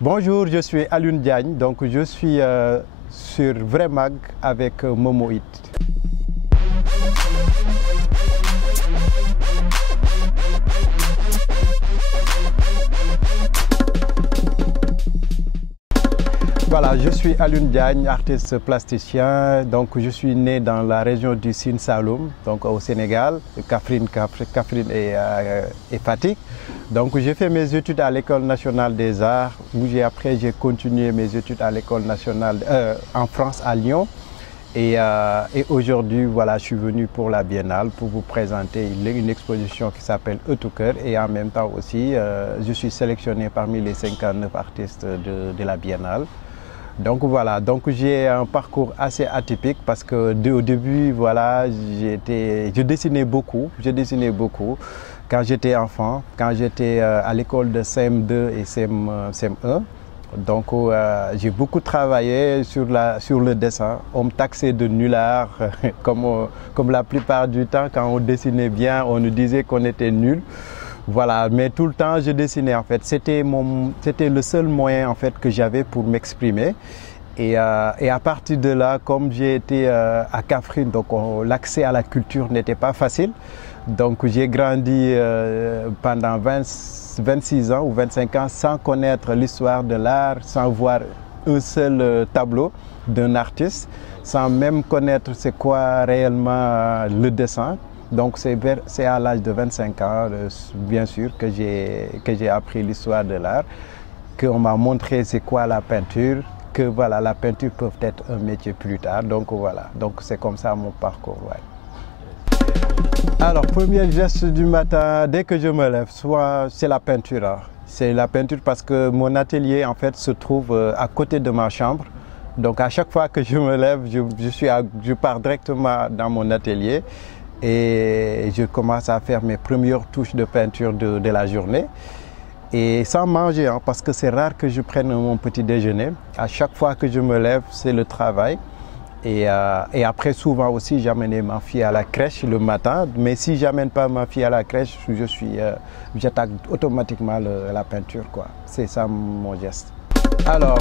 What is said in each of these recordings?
Bonjour, je suis Alioune Diagne, donc je suis sur Vremag avec Momo It. Voilà, je suis Alioune Diagne, artiste plasticien. Donc, je suis né dans la région du Sine Saloum, donc au Sénégal, Kaffrine et Fatick. Donc, j'ai fait mes études à l'École nationale des arts, où après j'ai continué mes études à l'École nationale en France, à Lyon. Et aujourd'hui, voilà, je suis venu pour la Biennale pour vous présenter une exposition qui s'appelle Eutuker. Et en même temps aussi, je suis sélectionné parmi les 59 artistes de la Biennale. Donc voilà, donc j'ai un parcours assez atypique parce que au début, voilà, je dessinais beaucoup quand j'étais enfant, quand j'étais à l'école de CM2 et CM1. Donc j'ai beaucoup travaillé sur le dessin. On me taxait de nulard, comme la plupart du temps, quand on dessinait bien, on nous disait qu'on était nul. Voilà, mais tout le temps je dessinais en fait. C'était le seul moyen en fait que j'avais pour m'exprimer. Et à partir de là, comme j'ai été à Kaffrine, donc l'accès à la culture n'était pas facile. Donc j'ai grandi pendant 26 ans ou 25 ans sans connaître l'histoire de l'art, sans voir un seul tableau d'un artiste, sans même connaître c'est quoi réellement le dessin. Donc c'est à l'âge de 25 ans, bien sûr, que j'ai appris l'histoire de l'art, qu'on m'a montré c'est quoi la peinture, que voilà, la peinture peut être un métier plus tard. Donc voilà, donc c'est comme ça mon parcours. Ouais. Alors, premier geste du matin, dès que je me lève, soit c'est la peinture. Hein. C'est la peinture parce que mon atelier en fait se trouve à côté de ma chambre. Donc à chaque fois que je me lève, je pars directement dans mon atelier. Et je commence à faire mes premières touches de peinture de la journée. Et sans manger, hein, parce que c'est rare que je prenne mon petit déjeuner. À chaque fois que je me lève, c'est le travail. Et après, souvent aussi, j'amène ma fille à la crèche le matin. Mais si je n'amène pas ma fille à la crèche, j'attaque automatiquement la peinture, quoi. C'est ça mon geste. Alors,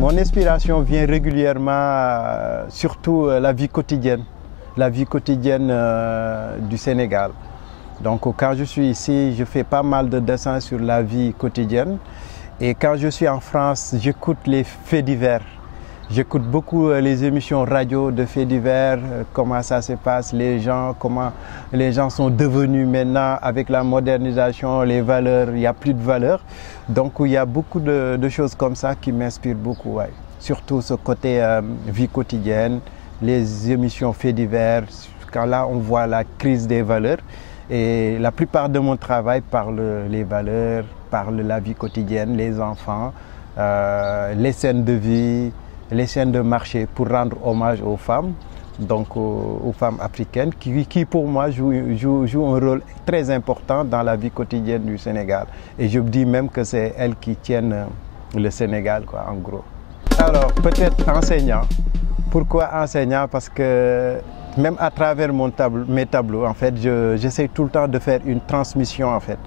mon inspiration vient régulièrement, surtout la vie quotidienne. La vie quotidienne du Sénégal. Donc quand je suis ici, je fais pas mal de dessins sur la vie quotidienne. Et quand je suis en France, j'écoute les faits divers. J'écoute beaucoup les émissions radio de faits divers, comment ça se passe, comment les gens sont devenus maintenant avec la modernisation, les valeurs, il n'y a plus de valeurs. Donc il y a beaucoup de choses comme ça qui m'inspirent beaucoup. Ouais. Surtout ce côté vie quotidienne. Les émissions faits divers, quand là on voit la crise des valeurs. Et la plupart de mon travail parle les valeurs, parle la vie quotidienne, les enfants, les scènes de vie, les scènes de marché pour rendre hommage aux femmes, donc aux femmes africaines, qui pour moi jouent un rôle très important dans la vie quotidienne du Sénégal. Et je dis même que c'est elles qui tiennent le Sénégal, quoi, en gros. Alors, peut-être enseignant. Pourquoi enseignant? Parce que même à travers mes tableaux, en fait, j'essaie tout le temps de faire une transmission, en fait,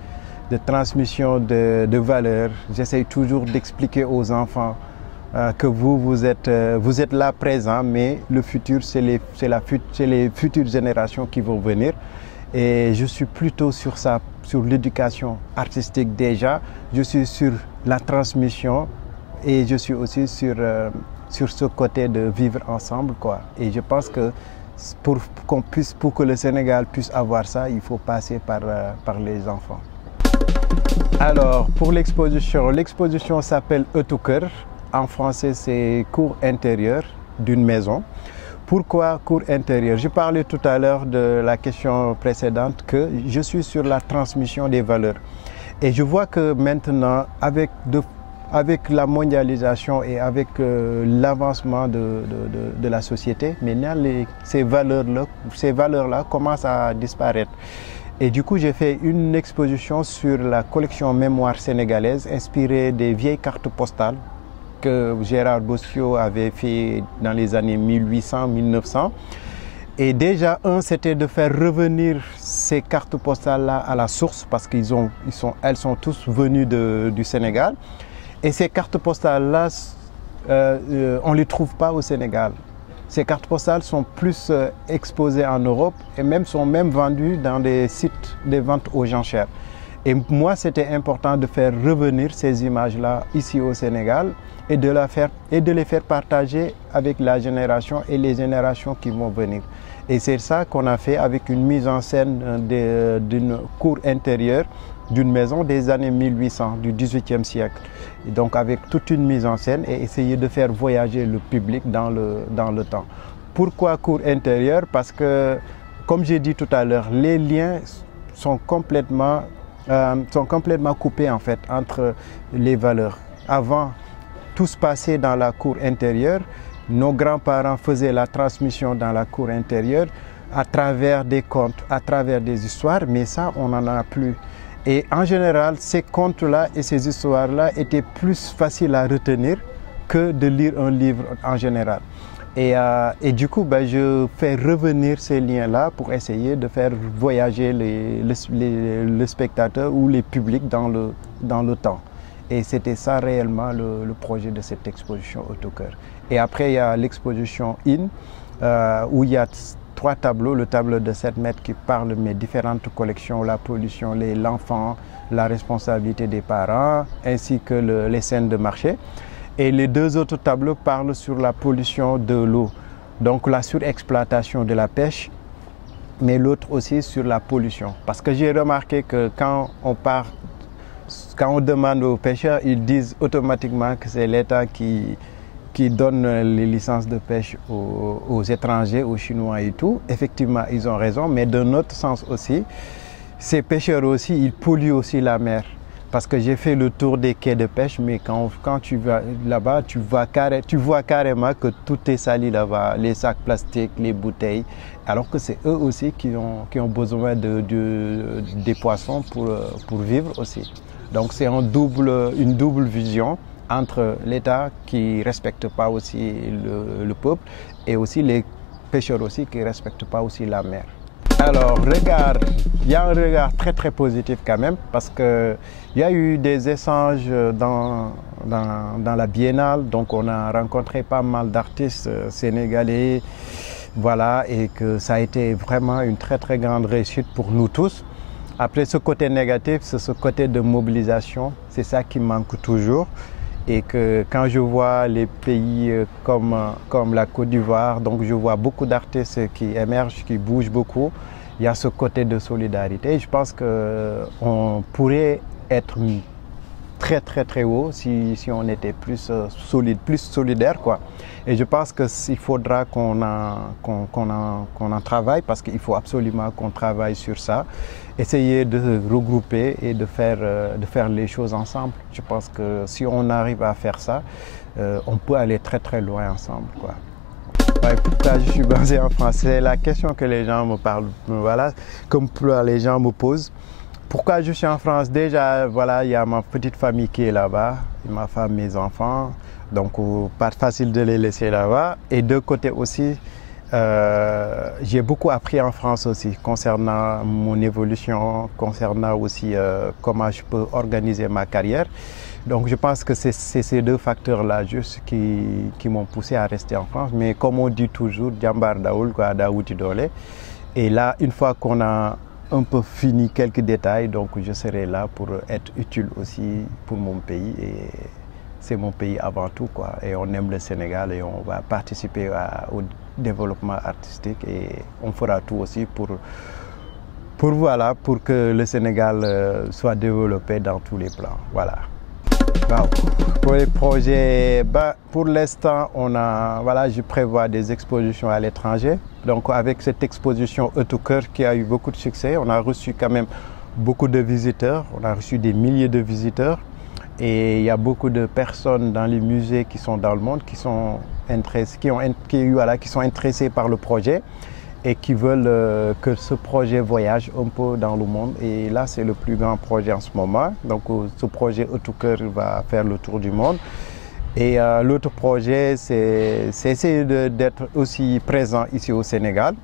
de transmission de valeurs. J'essaie toujours d'expliquer aux enfants que vous êtes là présent, mais le futur, c'est les futures générations qui vont venir. Et je suis plutôt sur ça, sur l'éducation artistique déjà. Je suis sur la transmission et je suis aussi sur ce côté de vivre ensemble, quoi. Et je pense que pour que le Sénégal puisse avoir ça, il faut passer par les enfants. Alors, pour l'exposition s'appelle Eutuker. En français, c'est cour intérieure d'une maison. Pourquoi cour intérieure? Je parlais tout à l'heure de la question précédente que je suis sur la transmission des valeurs. Et je vois que maintenant, avec la mondialisation et avec l'avancement de la société, maintenant ces valeurs-là commencent à disparaître. Et du coup, j'ai fait une exposition sur la collection Mémoire sénégalaise inspirée des vieilles cartes postales que Gérard Bossio avait fait dans les années 1800-1900. Et déjà, c'était de faire revenir ces cartes postales-là à la source parce elles sont tous venues du Sénégal. Et ces cartes postales-là, on ne les trouve pas au Sénégal. Ces cartes postales sont plus exposées en Europe et même sont même vendues dans des sites de vente aux enchères. Et moi, c'était important de faire revenir ces images-là ici au Sénégal et de les faire partager avec la génération et les générations qui vont venir. Et c'est ça qu'on a fait avec une mise en scène d'une cour intérieure d'une maison des années 1800, du XVIIIe siècle. Et donc avec toute une mise en scène et essayer de faire voyager le public dans le temps. Pourquoi cour intérieure? Parce que, comme j'ai dit tout à l'heure, les liens sont complètement coupés en fait entre les valeurs. Avant, tout se passait dans la cour intérieure. Nos grands-parents faisaient la transmission dans la cour intérieure à travers des contes, à travers des histoires, mais ça, on n'en a plus. Et en général, ces contes-là et ces histoires-là étaient plus faciles à retenir que de lire un livre en général. Et du coup, je fais revenir ces liens-là pour essayer de faire voyager le spectateur ou les publics dans le temps. Et c'était ça réellement le projet de cette exposition Autocœur. Et après, il y a l'exposition IN, où il y a 3 tableaux, le tableau de 7 mètres qui parle de mes différentes collections, la pollution, l'enfant, la responsabilité des parents, ainsi que les scènes de marché. Et les 2 autres tableaux parlent sur la pollution de l'eau, donc la surexploitation de la pêche, mais l'autre aussi sur la pollution. Parce que j'ai remarqué que quand on demande aux pêcheurs, ils disent automatiquement que c'est l'État qui donne les licences de pêche aux étrangers, aux Chinois et tout. Effectivement, ils ont raison, mais d'un autre sens aussi, ces pêcheurs aussi, ils polluent aussi la mer. Parce que j'ai fait le tour des quais de pêche, mais quand tu vas là-bas, tu vois carrément que tout est sali là-bas, les sacs plastiques, les bouteilles, alors que c'est eux aussi qui ont besoin des poissons pour vivre aussi. Donc c'est une double vision entre l'État qui ne respecte pas aussi le peuple et aussi les pêcheurs aussi qui ne respectent pas aussi la mer. Alors, il y a un regard très très positif quand même parce qu'il y a eu des échanges dans la biennale, donc on a rencontré pas mal d'artistes sénégalais, voilà, et que ça a été vraiment une très très grande réussite pour nous tous. Après, ce côté négatif, c'est ce côté de mobilisation, c'est ça qui manque toujours. Et que quand je vois les pays comme la Côte d'Ivoire, donc je vois beaucoup d'artistes qui émergent, qui bougent beaucoup. Il y a ce côté de solidarité. Je pense qu'on pourrait être très très très haut si on était plus solide, plus solidaire, quoi. Et je pense qu'il faudra qu'on en travaille parce qu'il faut absolument qu'on travaille sur ça. Essayer de regrouper et de faire les choses ensemble. Je pense que si on arrive à faire ça, on peut aller très très loin ensemble, quoi. Ouais, pourquoi je suis basé en France? C'est la question que les gens me parlent, voilà, comme les gens me posent. Pourquoi je suis en France? Déjà, voilà, il y a ma petite famille qui est là-bas, ma femme, mes enfants, donc pas facile de les laisser là-bas. Et de côté aussi, j'ai beaucoup appris en France aussi concernant mon évolution, concernant aussi comment je peux organiser ma carrière. Donc je pense que c'est ces 2 facteurs-là juste qui m'ont poussé à rester en France. Mais comme on dit toujours, Djambar Daoul, quoi, Daouti Dole. Et là, une fois qu'on a un peu fini quelques détails, donc je serai là pour être utile aussi pour mon pays. Et c'est mon pays avant tout, quoi. Et on aime le Sénégal et on va participer au développement artistique et on fera tout aussi pour que le Sénégal soit développé dans tous les plans. Voilà. Wow. Pour les projets, pour l'instant, je prévois des expositions à l'étranger. Donc avec cette exposition Autocœur qui a eu beaucoup de succès, on a reçu quand même beaucoup de visiteurs, on a reçu des milliers de visiteurs. Et il y a beaucoup de personnes dans les musées qui sont dans le monde qui sont intéressées par le projet et qui veulent que ce projet voyage un peu dans le monde. Et là, c'est le plus grand projet en ce moment. Donc, ce projet Autocœur va faire le tour du monde. Et l'autre projet, c'est essayer d'être aussi présent ici au Sénégal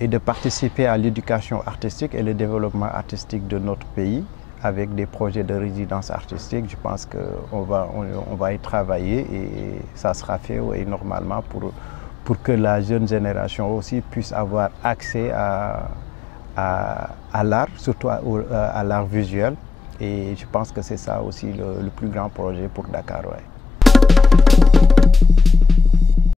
et de participer à l'éducation artistique et le développement artistique de notre pays avec des projets de résidence artistique. Je pense qu'on va y travailler et ça sera fait normalement pour que la jeune génération aussi puisse avoir accès à l'art, surtout à l'art visuel. Et je pense que c'est ça aussi le plus grand projet pour Dakar. Ouais.